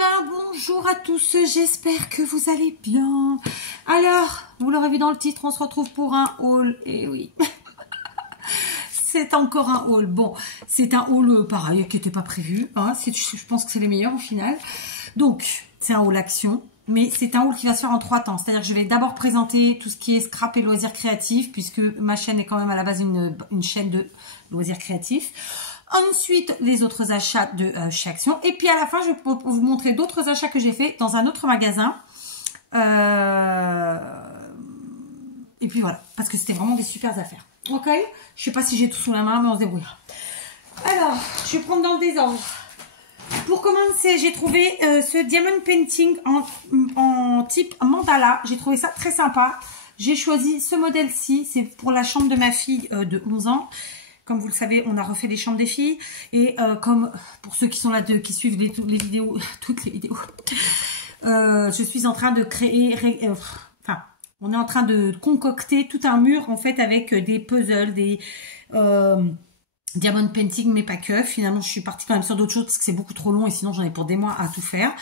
ben bonjour à tous, j'espère que vous allez bien. Alors, vous l'aurez vu dans le titre, on se retrouve pour un haul, et oui, c'est encore un haul. Bon, c'est un haul pareil, qui n'était pas prévu, hein. Je pense que c'est les meilleurs au final. Donc, c'est un haul action, mais c'est un haul qui va se faire en 3 temps. C'est-à-dire que je vais d'abord présenter tout ce qui est scrap et loisirs créatifs, puisque ma chaîne est quand même à la base une chaîne de loisirs créatifs. Ensuite, les autres achats de chez Action. Et puis à la fin, je vais vous montrer d'autres achats que j'ai fait dans un autre magasin. Et puis voilà, parce que c'était vraiment des super affaires. Ok, je sais pas si j'ai tout sous la main, mais on se débrouillera. Alors, je vais prendre dans le désordre. Pour commencer, j'ai trouvé ce Diamond Painting en type mandala. J'ai trouvé ça très sympa. J'ai choisi ce modèle-ci. C'est pour la chambre de ma fille de 11 ans. Comme vous le savez, on a refait les chambres des filles. Et comme pour ceux qui sont là, qui suivent les vidéos, toutes les vidéos, je suis en train de créer... enfin, on est en train de concocter tout un mur, en fait, avec des puzzles, des... Diamond Painting, mais pas que. Finalement, je suis partie quand même sur d'autres choses parce que c'est beaucoup trop long et sinon j'en ai pour des mois à tout faire.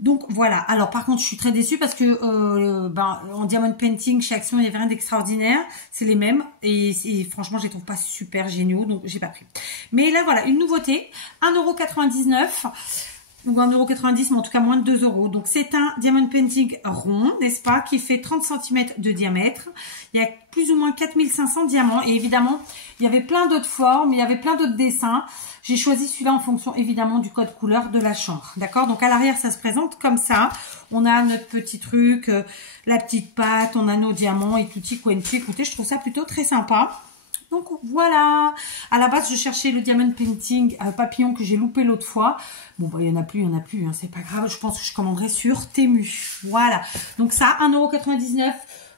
Donc voilà. Alors par contre, je suis très déçue parce que en Diamond Painting chez Action, il n'y avait rien d'extraordinaire. C'est les mêmes et franchement, je les trouve pas super géniaux, donc j'ai pas pris. Mais là voilà, une nouveauté, 1,99 € ou 1,90 €, mais en tout cas moins de 2 €. Donc c'est un Diamond Painting rond, n'est-ce pas, qui fait 30 cm de diamètre. Il y a plus ou moins 4500 diamants et évidemment, il y avait plein d'autres formes, il y avait plein d'autres dessins. J'ai choisi celui-là en fonction évidemment du code couleur de la chambre. D'accord? Donc à l'arrière, ça se présente comme ça. On a notre petit truc, la petite pâte, on a nos diamants et tutti quanti. Écoutez, je trouve ça plutôt très sympa. Donc voilà, à la base je cherchais le Diamond Painting papillon que j'ai loupé l'autre fois. Bon bah il n'y en a plus, hein, c'est pas grave, je pense que je commanderai sur Temu. Voilà, donc ça 1,99 €.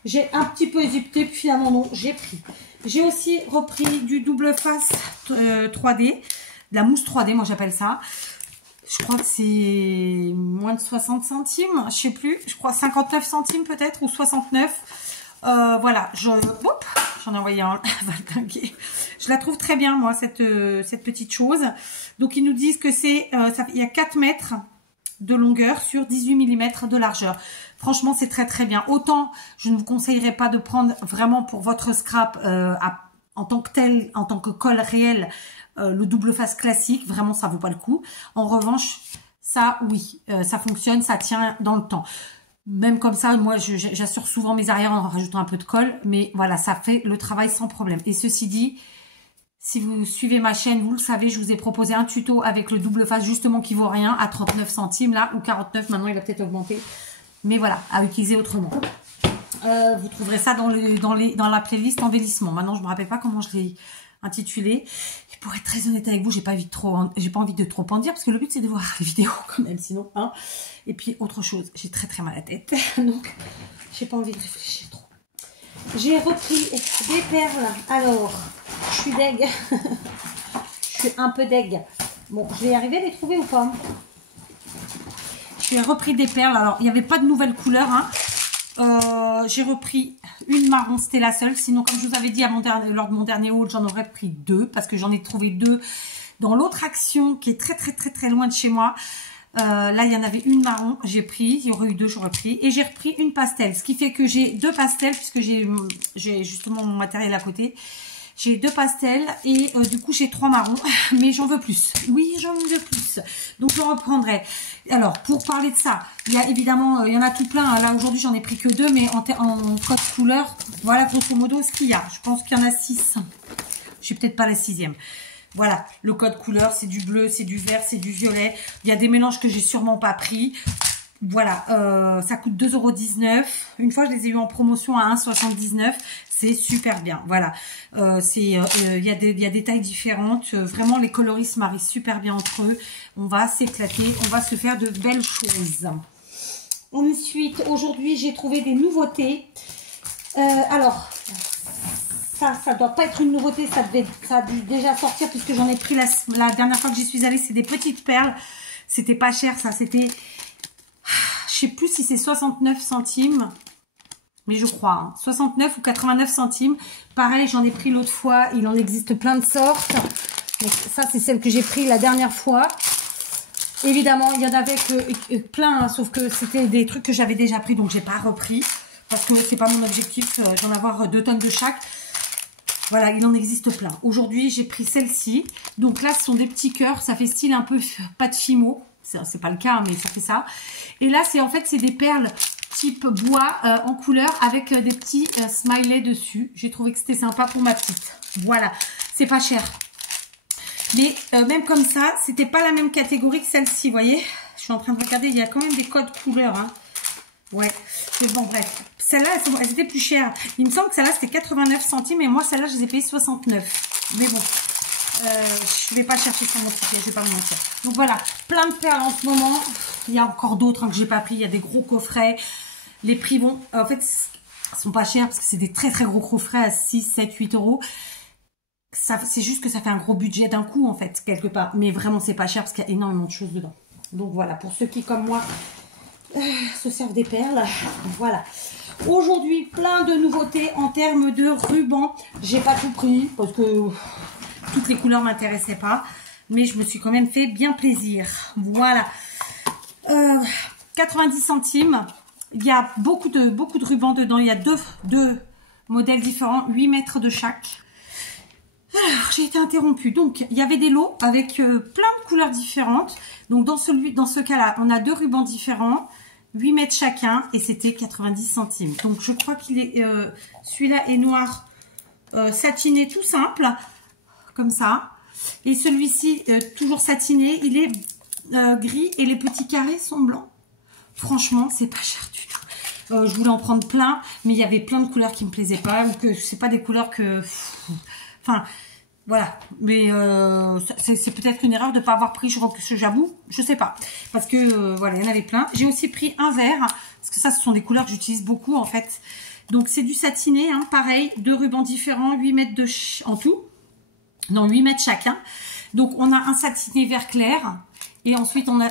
J'ai un petit peu hésité, puis finalement non, j'ai pris. J'ai aussi repris du double face 3D, de la mousse 3D, moi j'appelle ça. Je crois que c'est moins de 60 centimes, je sais plus, je crois 59 centimes peut-être, ou 69. Voilà, j'en ai envoyé un valdinguer. Je la trouve très bien, moi, cette petite chose. Donc, ils nous disent que c'est, il y a 4 mètres de longueur sur 18 mm de largeur. Franchement, c'est très, très bien. Autant, je ne vous conseillerais pas de prendre vraiment pour votre scrap, en tant que tel, en tant que colle réel, le double face classique. Vraiment, ça vaut pas le coup. En revanche, ça, oui, ça fonctionne, ça tient dans le temps. Même comme ça, moi, j'assure souvent mes arrières en rajoutant un peu de colle. Mais voilà, ça fait le travail sans problème. Et ceci dit, si vous suivez ma chaîne, vous le savez, je vous ai proposé un tuto avec le double face, justement, qui vaut rien, à 39 centimes, là, ou 49. Maintenant, il va peut-être augmenter. Mais voilà, à utiliser autrement. Vous trouverez ça dans la playlist embellissement. Maintenant, je ne me rappelle pas comment je l'ai intitulé. Et pour être très honnête avec vous, j'ai pas envie de trop en dire parce que le but c'est de voir les vidéos quand même, sinon hein. Et puis autre chose, j'ai très très mal à la tête, donc j'ai pas envie de réfléchir trop. J'ai repris des perles. Alors, je suis deg. Je suis un peu deg. Bon, je vais y arriver à les trouver ou pas? J'ai repris des perles. Alors, il n'y avait pas de nouvelles couleurs, hein. J'ai repris une marron, c'était la seule. Sinon, comme je vous avais dit lors de mon dernier haul, j'en aurais pris 2 parce que j'en ai trouvé 2 dans l'autre Action qui est très très très très loin de chez moi. Là, il y en avait une marron, j'ai pris. Il y aurait eu 2, j'aurais pris. Et j'ai repris une pastel, ce qui fait que j'ai 2 pastels puisque j'ai justement mon matériel à côté. J'ai 2 pastels et du coup j'ai 3 marrons, mais j'en veux plus. Oui, j'en veux plus. Donc je reprendrai. Alors pour parler de ça, il y a évidemment, il y en a tout plein. Là aujourd'hui j'en ai pris que 2, mais en code couleur, voilà grosso modo ce qu'il y a. Je pense qu'il y en a 6. Je suis peut-être pas la 6e. Voilà, le code couleur, c'est du bleu, c'est du vert, c'est du violet. Il y a des mélanges que j'ai sûrement pas pris. Voilà, ça coûte 2,19 €. Une fois, je les ai eu en promotion à 1,79 €. C'est super bien. Voilà, il y a des tailles différentes. Vraiment, les coloris se marient super bien entre eux. On va s'éclater. On va se faire de belles choses. Ensuite, aujourd'hui, j'ai trouvé des nouveautés. Alors, ça doit pas être une nouveauté. Ça a dû déjà sortir puisque j'en ai pris la dernière fois que j'y suis allée. C'est des petites perles. C'était pas cher, ça. C'était... Je sais plus si c'est 69 centimes, mais je crois, hein, 69 ou 89 centimes. Pareil, j'en ai pris l'autre fois, il en existe plein de sortes. Donc ça, c'est celle que j'ai pris la dernière fois. Évidemment, il y en avait que plein, hein, sauf que c'était des trucs que j'avais déjà pris, donc j'ai pas repris. Parce que c'est pas mon objectif d'en avoir 2 tonnes de chaque. Voilà, il en existe plein. Aujourd'hui, j'ai pris celle-ci. Donc là, ce sont des petits cœurs. Ça fait style un peu pas de fimo. C'est pas le cas, mais ça fait ça. Et là, en fait, c'est des perles type bois en couleur avec des petits smileys dessus. J'ai trouvé que c'était sympa pour ma petite. Voilà, c'est pas cher. Mais même comme ça, c'était pas la même catégorie que celle-ci, vous voyez. Je suis en train de regarder, il y a quand même des codes couleurs. Hein. Ouais, mais bon, bref. Celles-là, elles étaient plus chères. Il me semble que celle-là, c'était 89 centimes. Et moi, celle-là, je les ai payées 69. Mais bon, je vais pas chercher sur mon ticket, je vais pas vous mentir. Donc voilà, plein de perles en ce moment. Il y a encore d'autres hein, que j'ai pas pris. Il y a des gros coffrets. Les prix vont... en fait, ils sont pas chers parce que c'est des très très gros coffrets à 6, 7, 8 euros. C'est juste que ça fait un gros budget d'un coup, en fait, quelque part. Mais vraiment, c'est pas cher parce qu'il y a énormément de choses dedans. Donc voilà, pour ceux qui, comme moi, se servent des perles. Voilà. Aujourd'hui, plein de nouveautés en termes de rubans. J'ai pas tout pris parce que toutes les couleurs m'intéressaient pas. Mais je me suis quand même fait bien plaisir. Voilà. 90 centimes. Il y a beaucoup de rubans dedans. Il y a deux modèles différents, 8 mètres de chaque. Alors, j'ai été interrompue. Donc, il y avait des lots avec plein de couleurs différentes. Donc, dans ce cas-là, on a 2 rubans différents, 8 mètres chacun, et c'était 90 centimes. Donc, je crois qu'il est... celui-là est noir satiné tout simple, comme ça. Et celui-ci, toujours satiné, il est gris et les petits carrés sont blancs. Franchement, c'est pas cher du tout. Je voulais en prendre plein, mais il y avait plein de couleurs qui me plaisaient pas, ou que c'est pas des couleurs que... Enfin, voilà. Mais c'est peut-être une erreur de ne pas avoir pris, j'avoue, je sais pas. Parce que, voilà, il y en avait plein. J'ai aussi pris un vert, parce que ça, ce sont des couleurs que j'utilise beaucoup, en fait. Donc, c'est du satiné, hein, pareil, 2 rubans différents, 8 mètres en tout. Non, 8 mètres chacun. Donc, on a un satiné vert clair. Et ensuite, on a,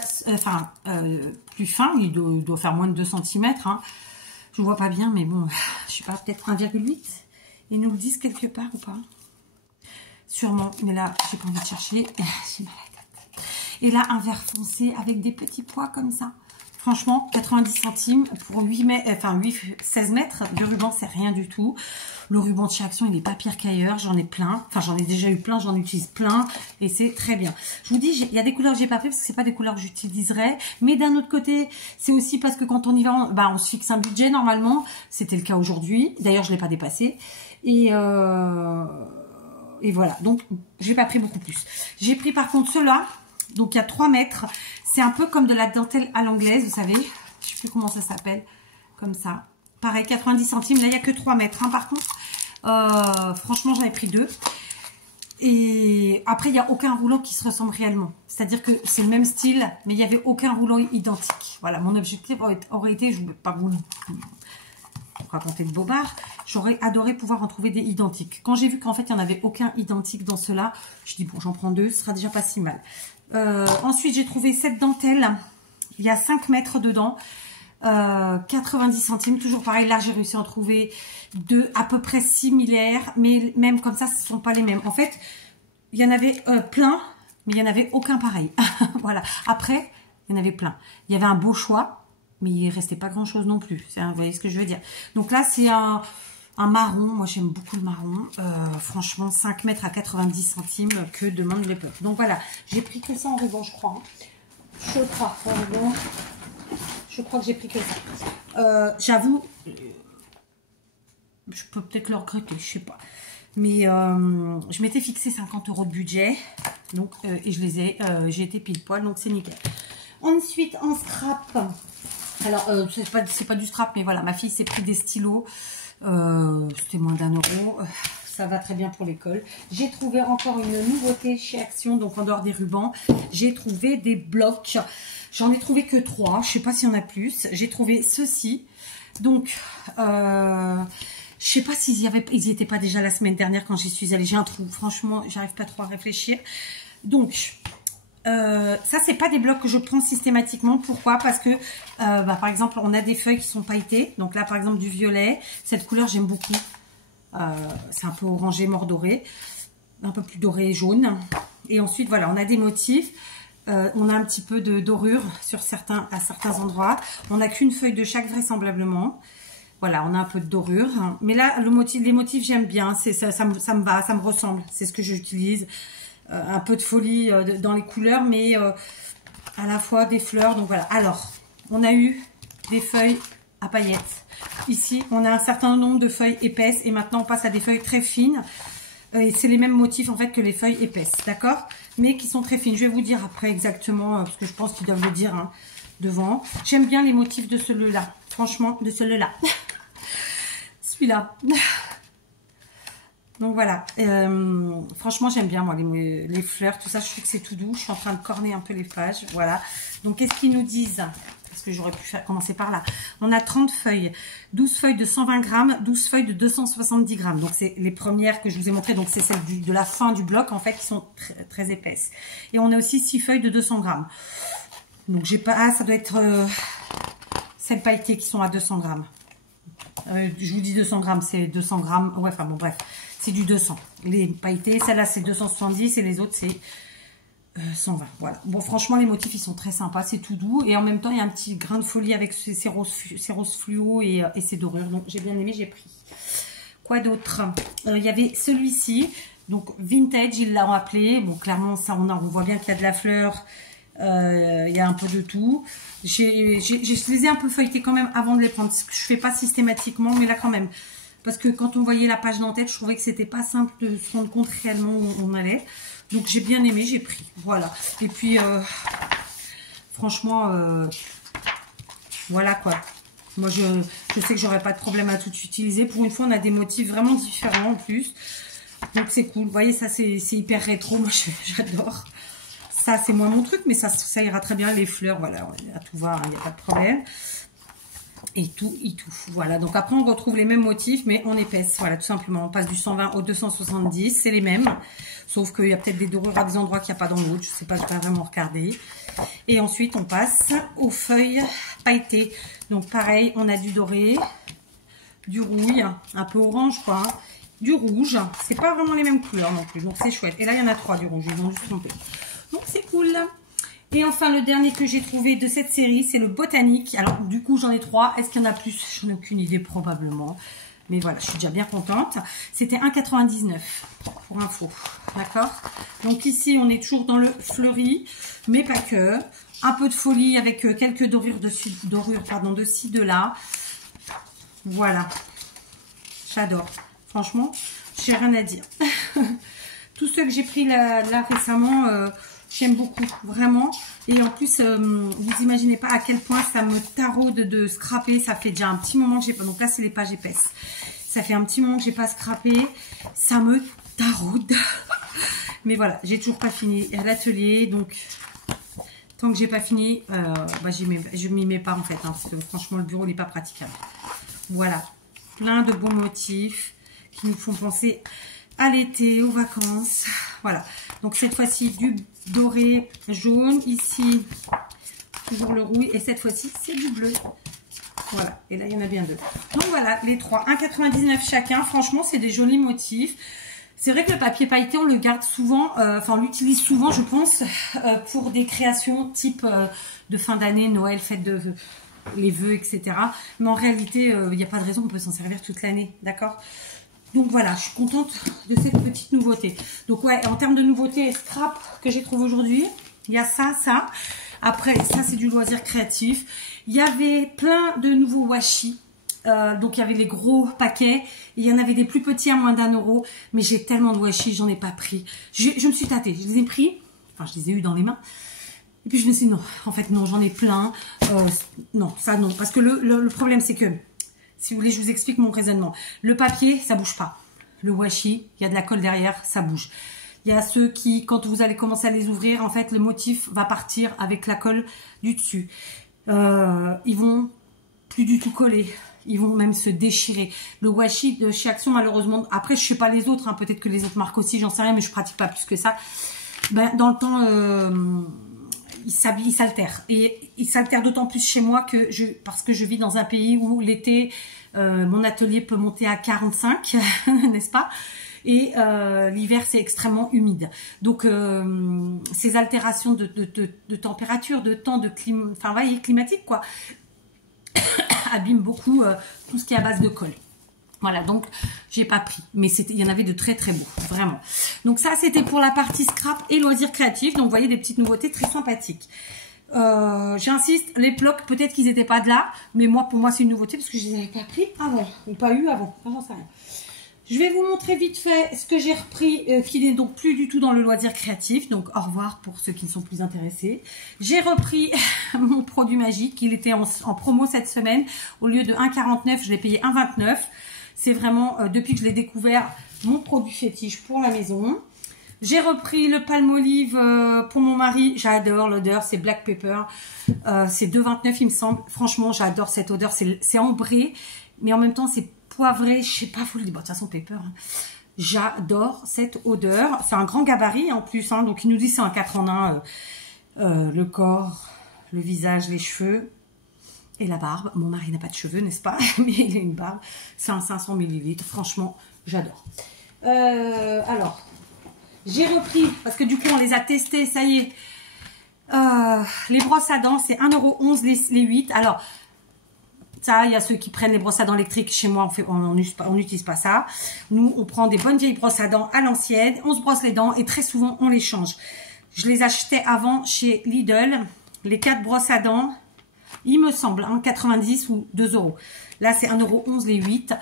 plus fin, il doit faire moins de 2 cm. Hein. Je vois pas bien, mais bon, je sais pas, peut-être 1,8. Ils nous le disent quelque part ou pas? Sûrement, mais là, j'ai pas envie de chercher. J'ai mal à la tête. Et là, un vert foncé avec des petits pois comme ça. Franchement, 90 centimes pour 16 mètres de ruban, c'est rien du tout. Le ruban de chez Action, il n'est pas pire qu'ailleurs. J'en ai plein. Enfin, j'en ai déjà eu plein, j'en utilise plein. Et c'est très bien. Je vous dis, il y a des couleurs que j'ai pas pris parce que c'est pas des couleurs que j'utiliserais. Mais d'un autre côté, c'est aussi parce que quand on y va, on se fixe un budget normalement. C'était le cas aujourd'hui. D'ailleurs, je l'ai pas dépassé. Et voilà. Donc, j'ai pas pris beaucoup plus. J'ai pris par contre ceux-là. Donc, il y a 3 mètres. C'est un peu comme de la dentelle à l'anglaise, vous savez. Je sais plus comment ça s'appelle. Comme ça. Pareil, 90 centimes. Là, il n'y a que 3 mètres. Hein, par contre, franchement, j'en ai pris 2. Et après, il n'y a aucun rouleau qui se ressemble réellement. C'est-à-dire que c'est le même style, mais il n'y avait aucun rouleau identique. Voilà, mon objectif aurait été, je ne vais pas vous raconter de bobard, j'aurais adoré pouvoir en trouver des identiques. Quand j'ai vu qu'en fait, il n'y en avait aucun identique dans ceux-là, je dis, bon, j'en prends 2, ce sera déjà pas si mal. Ensuite, j'ai trouvé cette dentelle. Il y a 5 mètres dedans. 90 centimes, toujours pareil. Là, j'ai réussi à en trouver 2 à peu près similaires, mais même comme ça, ce ne sont pas les mêmes. En fait, il y en avait plein, mais il n'y en avait aucun pareil. Voilà. Après, il y en avait plein. Il y avait un beau choix, mais il ne restait pas grand-chose non plus. Vous voyez ce que je veux dire? Donc là, c'est un marron. Moi, j'aime beaucoup le marron. Franchement, 5 mètres à 90 centimes, que demande le peuple. Donc voilà, j'ai pris que ça en ruban, je crois. Je crois, en ruban. Je crois que j'ai pris que ça. J'avoue, je peux peut-être le regretter, je sais pas. Mais je m'étais fixé 50 € de budget. Donc, et j'ai été pile poil, donc c'est nickel. Ensuite, en scrap. Alors, c'est pas du scrap, mais voilà, ma fille s'est pris des stylos. C'était moins d'1 €. Ça va très bien pour l'école. J'ai trouvé encore une nouveauté chez Action, donc en dehors des rubans. J'ai trouvé des blocs. J'en ai trouvé que 3. Je sais pas s'il y en a plus. J'ai trouvé ceci. Donc, je sais pas s'ils y étaient pas déjà la semaine dernière quand j'y suis allée. J'ai un trou. Franchement, j'arrive pas trop à réfléchir. Donc, ça, c'est pas des blocs que je prends systématiquement. Pourquoi? Parce que, par exemple, on a des feuilles qui sont pailletées. Donc là, par exemple, du violet. Cette couleur, j'aime beaucoup. C'est un peu orangé, mordoré. Un peu plus doré et jaune. Et ensuite, voilà, on a des motifs. On a un petit peu de dorure à certains endroits. On n'a qu'une feuille de chaque vraisemblablement. Voilà, on a un peu de dorure. Mais là, les motifs, j'aime bien. Ça me va, ça me ressemble. C'est ce que j'utilise. Un peu de folie dans les couleurs, mais à la fois des fleurs. Donc voilà. Alors, on a eu des feuilles à paillettes. Ici, on a un certain nombre de feuilles épaisses. Et maintenant, on passe à des feuilles très fines. Et c'est les mêmes motifs en fait que les feuilles épaisses, d'accord? Mais qui sont très fines. Je vais vous dire après exactement, parce que je pense qu'ils doivent le dire hein, devant. J'aime bien les motifs de celui-là. Franchement, de celui-là. Celui-là. Donc voilà. Franchement, j'aime bien moi les fleurs, tout ça. Je trouve que c'est tout doux. Je suis en train de corner un peu les pages. Voilà. Donc qu'est-ce qu'ils nous disent? Parce que j'aurais pu commencer par là. On a 30 feuilles, 12 feuilles de 120 grammes, 12 feuilles de 270 grammes. Donc, c'est les premières que je vous ai montrées. Donc, c'est celles de la fin du bloc, en fait, qui sont très épaisses. Et on a aussi 6 feuilles de 200 grammes. Donc, j'ai pas... Ah, ça doit être celles pailletées qui sont à 200 grammes. Je vous dis 200 grammes, c'est 200 grammes. Ouais, enfin bon, bref. C'est du 200. Les pailletées, celle-là, c'est 270 et les autres, c'est... 120, voilà. Bon, franchement, les motifs, ils sont très sympas, c'est tout doux. Et en même temps, il y a un petit grain de folie avec ces roses fluo et ces dorures. Donc, j'ai bien aimé, j'ai pris. Quoi d'autre? Il y avait celui-ci, donc vintage, ils l'ont appelé. Bon, clairement, ça, on voit bien qu'il y a de la fleur. Il y a un peu de tout. Je les ai un peu feuilletés quand même avant de les prendre. Ce que je fais pas systématiquement, mais là, quand même. Parce que quand on voyait la page d'en-tête, je trouvais que c'était pas simple de se rendre compte réellement où on allait. Donc j'ai bien aimé, j'ai pris. Voilà. Et puis, franchement, voilà quoi. Moi, je sais que j'aurais pas de problème à tout utiliser. Pour une fois, on a des motifs vraiment différents en plus. Donc c'est cool. Vous voyez, ça c'est hyper rétro. Moi, j'adore. Ça, c'est moins mon truc, mais ça ira très bien. Les fleurs, voilà, à tout va, il n'y a pas de problème. Et tout. Voilà, donc après on retrouve les mêmes motifs, mais en épaisse. Voilà, tout simplement. On passe du 120 au 270, c'est les mêmes. Sauf qu'il y a peut-être des dorures à des endroits qu'il n'y a pas dans l'autre. Je ne sais pas, je n'ai pas vraiment regardé. Et ensuite, on passe aux feuilles pailletées. Donc pareil, on a du doré, du rouille, un peu orange quoi, hein, du rouge. C'est pas vraiment les mêmes couleurs non plus, donc c'est chouette. Et là, il y en a 3 du rouge, ils ont juste trompé. Donc c'est cool. Et enfin, le dernier que j'ai trouvé de cette série, c'est le botanique. Alors, du coup, j'en ai 3. Est-ce qu'il y en a plus? J'en ai aucune idée, probablement. Mais voilà, je suis déjà bien contente. C'était 1,99 pour info. D'accord? Donc ici, on est toujours dans le fleuri, mais pas que. Un peu de folie avec quelques dorures de ci, de là. Voilà. J'adore. Franchement, j'ai rien à dire. Tous ceux que j'ai pris là récemment... j'aime beaucoup, vraiment. Et en plus, vous imaginez pas à quel point ça me taraude de scraper. Ça fait déjà un petit moment que j'ai pas... Donc là, c'est les pages épaisses. Ça fait un petit moment que j'ai pas scrappé. Ça me taraude. Mais voilà, j'ai toujours pas fini l'atelier. Donc, tant que j'ai pas fini, bah, je m'y mets pas en fait. Hein, parce que franchement, le bureau n'est pas praticable. Voilà, plein de beaux motifs qui nous font penser à l'été, aux vacances. Voilà, donc cette fois-ci du doré jaune, ici toujours le rouille et cette fois-ci c'est du bleu. Voilà, et là il y en a bien 2. Donc voilà, les 3, 1,99 chacun. Franchement, c'est des jolis motifs. C'est vrai que le papier pailleté, on le garde souvent, enfin on l'utilise souvent, je pense, pour des créations type de fin d'année, Noël, fête de les vœux, etc. Mais en réalité, il n'y a pas de raison, on peut s'en servir toute l'année, d'accord? Donc voilà, je suis contente de cette petite nouveauté. Donc ouais, en termes de nouveautés scrap que j'ai trouvé aujourd'hui, il y a ça. Après, ça c'est du loisir créatif. Il y avait plein de nouveaux washi. Donc il y avait les gros paquets. Il y en avait des plus petits à moins d'1 €. Mais j'ai tellement de washi, j'en ai pas pris. Je me suis tâtée, je les ai pris. Enfin, je les ai eu dans les mains. Et puis je me suis dit non, en fait non, j'en ai plein. Non, ça non. Parce que le problème c'est que... Si vous voulez, je vous explique mon raisonnement. Le papier, ça bouge pas. Le washi, il y a de la colle derrière, ça bouge. Il y a ceux qui, quand vous allez commencer à les ouvrir, en fait, le motif va partir avec la colle du dessus. Ils vont plus du tout coller. Ils vont même se déchirer. Le washi de chez Action, malheureusement, après, je sais pas les autres, hein, peut-être que les autres marques aussi, j'en sais rien, mais je pratique pas plus que ça. Ben, dans le temps... il s'altère. Et il s'altère d'autant plus chez moi que parce que je vis dans un pays où l'été, mon atelier peut monter à 45, n'est-ce pas? et l'hiver c'est extrêmement humide. Donc ces altérations de température, de temps, de climat, enfin voyez, climatique quoi, abîment beaucoup tout ce qui est à base de colle. Voilà, donc j'ai pas pris, mais il y en avait de très très beaux, vraiment. Donc ça c'était pour la partie scrap et loisirs créatifs. Donc vous voyez des petites nouveautés très sympathiques. J'insiste, les blocs peut-être qu'ils n'étaient pas de là, mais moi pour moi c'est une nouveauté parce que je les avais pas pris avant, ou pas eu avant, j'en sais rien. Je vais vous montrer vite fait ce que j'ai repris, qui n'est donc plus du tout dans le loisir créatif. Donc au revoir pour ceux qui sont plus intéressés. J'ai repris mon produit magique, il était en promo cette semaine. Au lieu de 1,49, je l'ai payé 1,29. C'est vraiment, depuis que je l'ai découvert, mon produit fétiche pour la maison. J'ai repris le Palmolive pour mon mari. J'adore l'odeur, c'est Black Pepper. C'est 2,29 il me semble. Franchement, j'adore cette odeur. C'est ambré, mais en même temps, c'est poivré. Je sais pas, vous le dire. Bon, de toute façon, Pepper. Hein. J'adore cette odeur. C'est un grand gabarit en plus. Hein, donc, il nous dit c'est un 4 en 1. Le corps, le visage, les cheveux. Et la barbe. Mon mari n'a pas de cheveux, n'est-ce pas? Mais il a une barbe. C'est un 500 ml. Franchement, j'adore. Alors, j'ai repris, parce que du coup, on les a testés, ça y est. Les brosses à dents, c'est 1,11 € les 8. Alors, ça, il y a ceux qui prennent les brosses à dents électriques. Chez moi, on n'utilise pas ça. Nous, on prend des bonnes vieilles brosses à dents à l'ancienne. On se brosse les dents et très souvent, on les change. Je les achetais avant chez Lidl. Les 4 brosses à dents. Il me semble, 1,90 ou 2 €. Là, c'est 1,11 € les 8.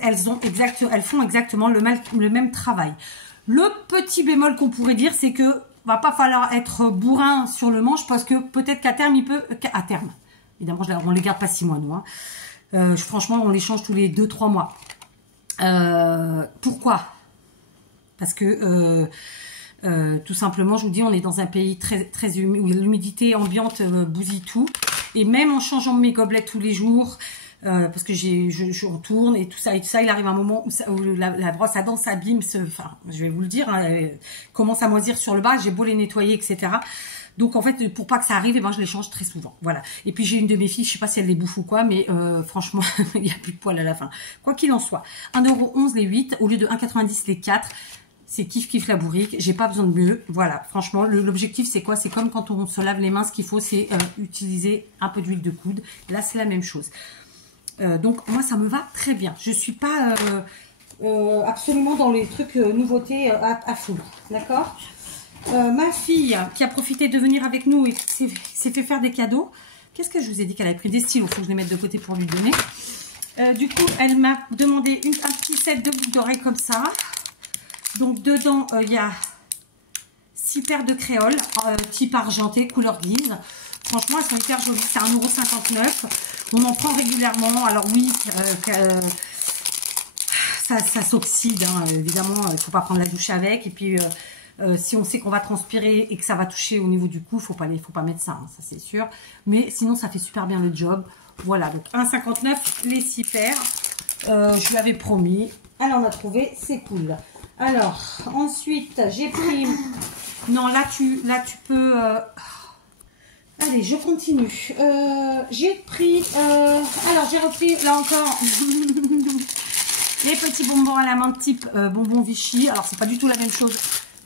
Elles font exactement le même travail. Le petit bémol qu'on pourrait dire, c'est que va pas falloir être bourrin sur le manche parce que peut-être qu'à terme, à terme, évidemment, on les garde pas 6 mois, nous. Hein. Franchement, on les change tous les 2-3 mois. Pourquoi? Parce que... tout simplement, je vous dis, on est dans un pays très humide, où l'humidité ambiante bousille tout. Et même en changeant mes gobelets tous les jours, parce que on tourne et tout ça, il arrive un moment où la brosse à dents s'abîme, enfin, je vais vous le dire, hein, commence à moisir sur le bas, j'ai beau les nettoyer, etc. Donc en fait, pour pas que ça arrive, eh ben, je les change très souvent. Voilà. Et puis j'ai une de mes filles, je sais pas si elle les bouffe ou quoi, mais franchement, il n'y a plus de poils à la fin. Quoi qu'il en soit, 1,11 € les 8, au lieu de 1,90 les 4. C'est kiff la bourrique, j'ai pas besoin de mieux. Voilà, franchement, l'objectif c'est quoi? C'est comme quand on se lave les mains, ce qu'il faut c'est utiliser un peu d'huile de coude. Là c'est la même chose. Donc moi ça me va très bien. Je suis pas absolument dans les trucs nouveautés à fond. D'accord. Ma fille qui a profité de venir avec nous et qui s'est fait faire des cadeaux. Qu'est-ce que je vous ai dit qu'elle avait pris? Des stylos, il faut que je les mette de côté pour lui donner. Du coup, elle m'a demandé un petit set de boucles d'oreilles comme ça. Donc dedans, il y a 6 paires de créoles, type argenté, couleur guise. Franchement, elles sont hyper jolies. C'est 1,59 €. On en prend régulièrement. Alors oui, ça s'oxyde. Hein. Évidemment, il ne faut pas prendre la douche avec. Et puis, si on sait qu'on va transpirer et que ça va toucher au niveau du cou, il faut pas mettre ça. Hein, ça, c'est sûr. Mais sinon, ça fait super bien le job. Voilà, donc 1,59 € les 6 paires. Je lui avais promis. Elle en a trouvé. C'est cool. Alors, ensuite, j'ai pris... Non, là, tu peux... Allez, je continue. J'ai pris... Alors, j'ai repris, là encore, les petits bonbons à la menthe type bonbons Vichy. Alors, c'est pas du tout la même chose,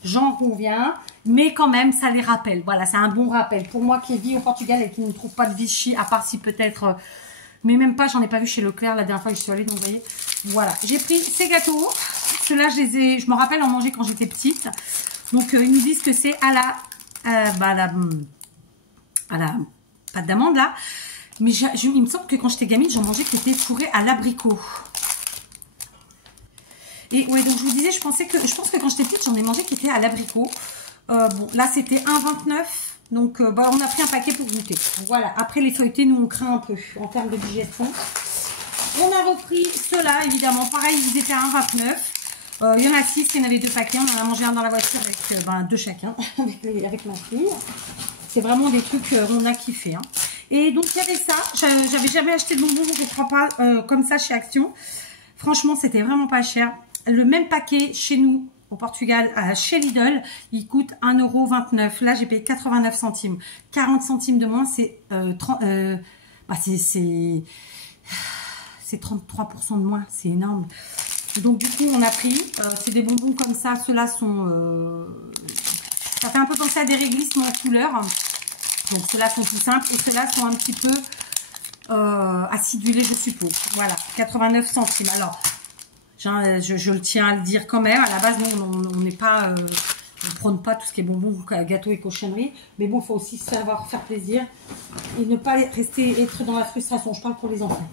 j'en conviens. Mais quand même, ça les rappelle. Voilà, c'est un bon rappel. Pour moi qui vis au Portugal et qui ne trouve pas de Vichy, à part si peut-être... mais même pas, j'en ai pas vu chez Leclerc la dernière fois que je suis allée. Donc, vous voyez, voilà. J'ai pris ces gâteaux. Ceux-là, je me rappelle en manger quand j'étais petite. Donc, ils nous disent que c'est à la pâte d'amande, là. Mais il me semble que quand j'étais gamine, j'en mangeais qui était fourré à l'abricot. Et ouais, donc je vous disais, je pense que quand j'étais petite, j'en ai mangé qui était à l'abricot. Bon, là, c'était 1,29 €. Donc, on a pris un paquet pour goûter. Voilà. Après, les feuilletés, nous, on craint un peu en termes de digestion. On a repris ceux-là, évidemment. Pareil, ils étaient à 1,29 €. Il y en a 6, il y en avait 2 paquets. On en a mangé un dans la voiture avec 2 chacun, avec ma fille. C'est vraiment des trucs qu'on a kiffé. Hein. Et donc, il y avait ça. J'avais jamais acheté de bonbons, je ne crois pas, comme ça chez Action. Franchement, c'était vraiment pas cher. Le même paquet chez nous, au Portugal, chez Lidl, il coûte 1,29 €. Là, j'ai payé 89 centimes. 40 centimes de moins, c'est 33% de moins. C'est énorme. Donc du coup on a pris, c'est des bonbons comme ça, ceux-là sont, ça fait un peu penser à des réglisses mais en couleur. Donc ceux-là sont tout simples et ceux-là sont un petit peu acidulés je suppose. Voilà, 89 centimes. Alors, je le tiens à le dire quand même, à la base nous on n'est pas, on ne prône pas tout ce qui est bonbons, gâteaux et cochonneries. Mais bon, il faut aussi savoir faire plaisir et ne pas être dans la frustration. Je parle pour les enfants.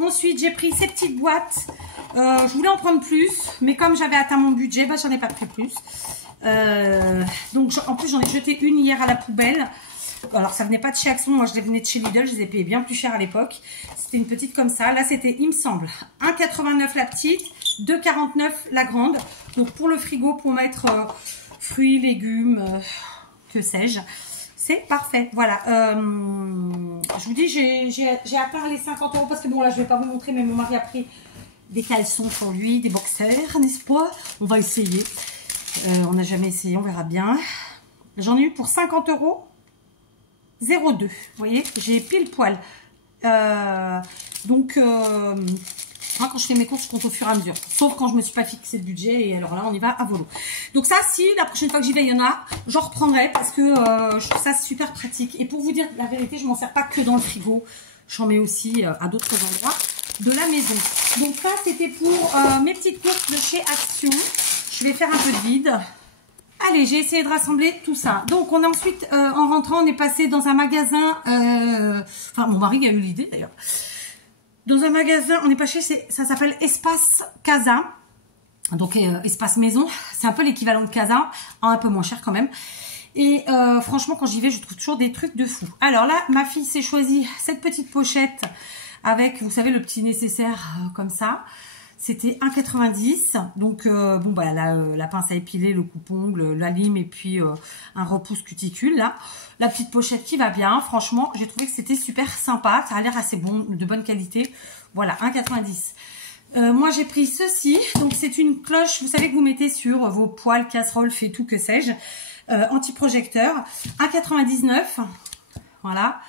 Ensuite, j'ai pris ces petites boîtes. Je voulais en prendre plus, mais comme j'avais atteint mon budget, bah, j'en ai pas pris plus. Donc, en plus, j'en ai jeté une hier à la poubelle. Alors, ça venait pas de chez Action. Moi, je les venais de chez Lidl. Je les ai payés bien plus cher à l'époque. C'était une petite comme ça. Là, c'était, il me semble, 1,89 la petite, 2,49 la grande. Donc, pour le frigo, pour mettre fruits, légumes, que sais-je. C'est parfait, voilà. Je vous dis, j'ai atteint les 50 € parce que bon, là, je vais pas vous montrer, mais mon mari a pris des caleçons pour lui, des boxers, n'est-ce pas? On va essayer. On n'a jamais essayé, on verra bien. J'en ai eu pour 50 €, 0,2. Vous voyez, j'ai pile poil. Donc, moi, quand je fais mes courses, je compte au fur et à mesure. Sauf quand je me suis pas fixé le budget. Et alors là, on y va à volo. Donc ça, si la prochaine fois que j'y vais, il y en a, j'en reprendrai parce que je trouve ça super pratique. Et pour vous dire la vérité, je m'en sers pas que dans le frigo. J'en mets aussi à d'autres endroits de la maison. Donc ça, c'était pour mes petites courses de chez Action. Je vais faire un peu de vide. Allez, j'ai essayé de rassembler tout ça. Donc, on a ensuite, en rentrant, on est passé dans un magasin. Enfin, mon mari a eu l'idée d'ailleurs. Dans un magasin, on est passé, ça s'appelle Espace Casa. Donc, espace maison. C'est un peu l'équivalent de Casa, un peu moins cher quand même. Et franchement, quand j'y vais, je trouve toujours des trucs de fou. Alors là, ma fille s'est choisie cette petite pochette avec, vous savez, le petit nécessaire comme ça. C'était 1,90 €. Donc, bon, bah, la pince à épiler, le coupe-ongle, la lime et puis un repousse cuticule, là. La petite pochette qui va bien. Franchement, j'ai trouvé que c'était super sympa. Ça a l'air assez bon, de bonne qualité. Voilà, 1,90 €. Moi, j'ai pris ceci. Donc, c'est une cloche, vous savez, que vous mettez sur vos poêles, casseroles, fait tout, que sais-je. Anti-projecteur. 1,99 €. Voilà.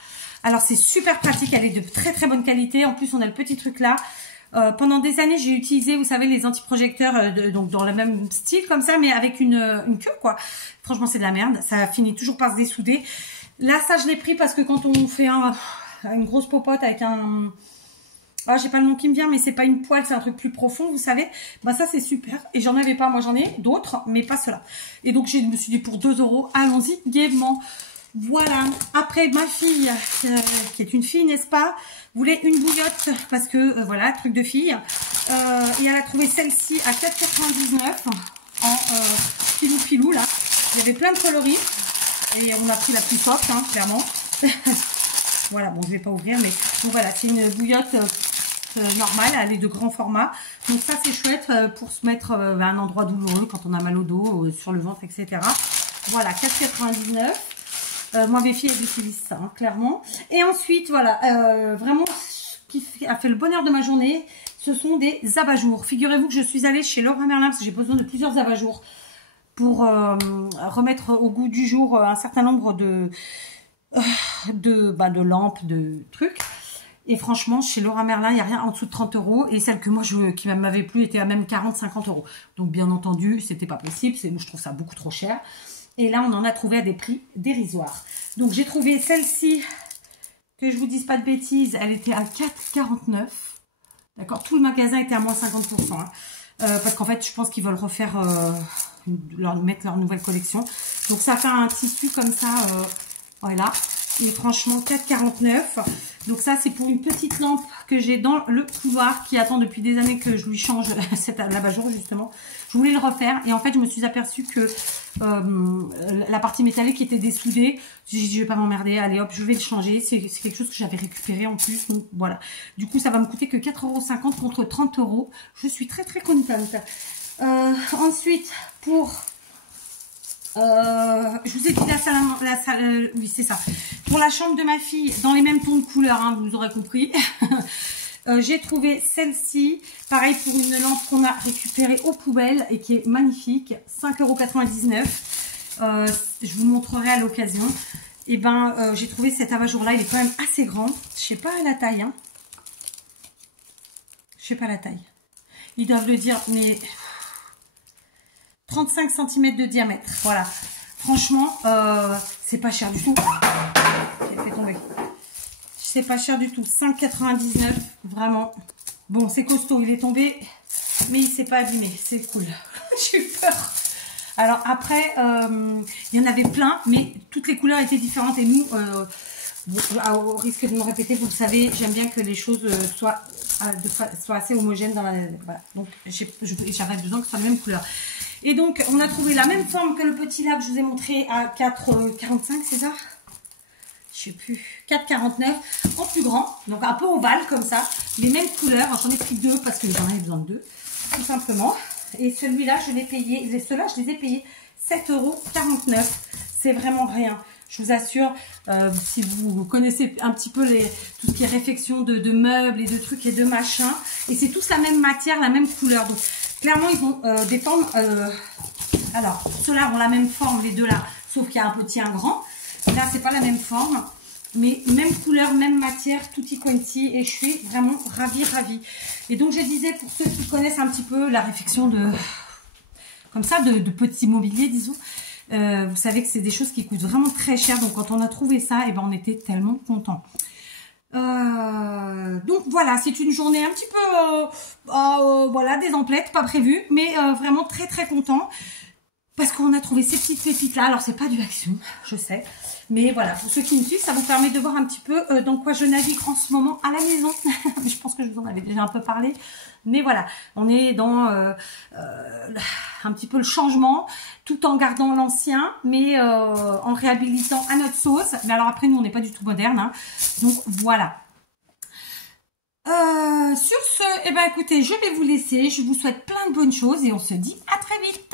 Alors, c'est super pratique. Elle est de très, très bonne qualité. En plus, on a le petit truc là. Pendant des années, j'ai utilisé, vous savez, les anti-projecteurs donc dans le même style comme ça, mais avec une queue, quoi. Franchement, c'est de la merde. Ça finit toujours par se dessouder. Là, ça, je l'ai pris parce que quand on fait une grosse popote avec un... Ah, j'ai pas le nom qui me vient, mais c'est pas une poêle, c'est un truc plus profond, vous savez. Bah ça, c'est super. Et j'en avais pas. Moi, j'en ai d'autres, mais pas ceux-là. Et donc, je me suis dit, pour 2 €, allons-y gaiement. Voilà. Après, ma fille, qui est une fille, n'est-ce pas, voulait une bouillotte parce que, voilà, truc de fille. Et elle a trouvé celle-ci à 4,99 € en filou-filou, là. Il y avait plein de coloris. Et on a pris la plus soft, hein, clairement. Voilà, bon, je vais pas ouvrir, mais bon, voilà, c'est une bouillotte normale. Elle est de grand format. Donc ça, c'est chouette pour se mettre à un endroit douloureux quand on a mal au dos, sur le ventre, etc. Voilà, 4,99 €. Moi, mes filles, elles utilisent ça, hein, clairement. Et ensuite, voilà, vraiment, ce qui a fait le bonheur de ma journée, ce sont des abat-jours. Figurez-vous que je suis allée chez Leroy Merlin parce que j'ai besoin de plusieurs abat-jours pour remettre au goût du jour un certain nombre de lampes, de trucs. Et franchement, chez Leroy Merlin, il n'y a rien en dessous de 30 €. Et celle que moi, qui m'avait plu, était à même 40-50 €. Donc, bien entendu, c'était pas possible. Je trouve ça beaucoup trop cher. Et là, on en a trouvé à des prix dérisoires. Donc, j'ai trouvé celle-ci, que je vous dise pas de bêtises, elle était à 4,49 €. D'accord, tout le magasin était à moins 50%. Hein. Parce qu'en fait, je pense qu'ils veulent refaire, mettre leur nouvelle collection. Donc, ça fait un tissu comme ça, voilà. Mais franchement, 4,49 €. Donc ça, c'est pour une petite lampe que j'ai dans le couloir qui attend depuis des années que je lui change cet abat-jour, justement. Je voulais le refaire et en fait, je me suis aperçue que la partie métallique était dessoudée. J'ai dit, je vais pas m'emmerder, allez hop, je vais le changer. C'est quelque chose que j'avais récupéré en plus. Donc voilà. Du coup, ça va me coûter que 4,50 € contre 30 €. Je suis très très contente. Ensuite, pour... je vous ai dit la salle, oui c'est ça. Pour la chambre de ma fille, dans les mêmes tons de couleurs, hein, vous aurez compris. J'ai trouvé celle-ci, pareil pour une lampe qu'on a récupérée aux poubelles et qui est magnifique, 5,99 €. Je vous montrerai à l'occasion. Et ben, j'ai trouvé cet abat-jour là, il est quand même assez grand. Je sais pas la taille, hein. Je sais pas la taille. Ils doivent le dire, mais 35 cm de diamètre. Voilà. Franchement, c'est pas cher du tout. J'ai fait tomber. C'est pas cher du tout. 5,99. Vraiment. Bon, c'est costaud. Il est tombé, mais il s'est pas abîmé. C'est cool. J'ai eu peur. Alors après, il y en avait plein, mais toutes les couleurs étaient différentes. Et nous, au risque de me répéter, vous le savez, j'aime bien que les choses soient assez homogènes dans la... Voilà. Donc j'avais besoin que ce soit la même couleur. Et donc, on a trouvé la même forme que le petit là que je vous ai montré à 4,45, c'est ça? Je sais plus. 4,49 en plus grand. Donc, un peu ovale comme ça. Les mêmes couleurs. J'en ai pris deux parce que j'en avais besoin de deux. Tout simplement. Et celui-là, je l'ai payé. Ceux-là, je les ai payés 7,49 €. C'est vraiment rien. Je vous assure, si vous connaissez un petit peu tout ce qui est réfection de meubles et de trucs et de machins. Et c'est tous la même matière, la même couleur. Donc, clairement, ils ont des formes. Alors, ceux-là ont la même forme, les deux là, sauf qu'il y a un petit, un grand. Là, c'est pas la même forme, mais même couleur, même matière, tutti quanti. Et je suis vraiment ravie, ravie. Et donc, je disais, pour ceux qui connaissent un petit peu la réfection comme ça, de petits mobiliers, disons, vous savez que c'est des choses qui coûtent vraiment très cher. Donc, quand on a trouvé ça, et ben, on était tellement contents. Donc voilà, c'est une journée un petit peu voilà, des emplettes, pas prévues, mais vraiment très très content parce qu'on a trouvé ces petites pépites là. Alors c'est pas du Action, je sais, mais voilà, pour ceux qui me suivent, ça vous permet de voir un petit peu dans quoi je navigue en ce moment à la maison. Je pense que je vous en avais déjà un peu parlé, mais voilà, on est dans un petit peu le changement, tout en gardant l'ancien, mais en réhabilitant à notre sauce. Mais alors après, nous, on n'est pas du tout moderne, hein. Donc voilà. Sur ce, eh ben écoutez, je vais vous laisser. Je vous souhaite plein de bonnes choses et on se dit à très vite.